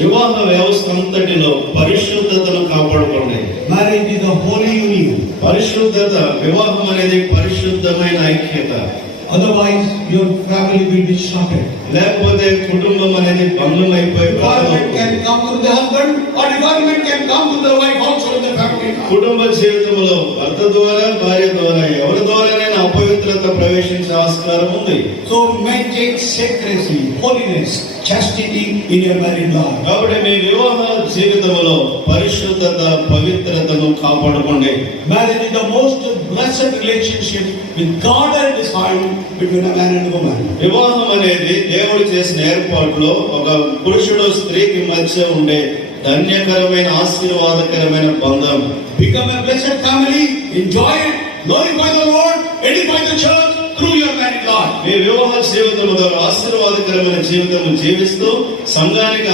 వివాహ వ్యవస్థ అంతటిలో పరిశుద్ధతను కాపాడుకోండి. Marriage is a holy union. పరిశుద్ధత, వివాహం అనేది పరిశుద్ధమైన ఐక్యత. Otherwise, your family will be shattered. లేకపోతే కుటుంబం అనేది భంగం అయిపోయి Defilement can come to the husband, or defilement can come to the wife also in the family. కుటుంబ జీవితంలో భర్త ద్వారా, భార్య ద్వారా, ఎవరి ద్వారానైనా అపవిత్రత ప్రవేశించే ఆస్కారం ఉంది. So maintain secrecy, holiness, chastity in your married life. కాబట్టి మీ వివాహ జీవితంలో పరిశుద్ధత, పవిత్రతను కాపాడుకోండి. Marriage is the most blessed relationship with God and His family between a man and a woman. వివాహం అనేది దేవుడు చేసిన ఏర్పాటులో ఒక పురుషుడు స్త్రీకి మధ్య ఉండే ధన్యకరమైన, ఆశీర్వాదకరమైన బంధం. Become a blessed family, enjoy it, glorify the Lord, edify the church through your married life. మీ వివాహ జీవితం ద్వారా ఆశీర్వాదకరమైన జీవితం జీవిస్తూ సంఘానికి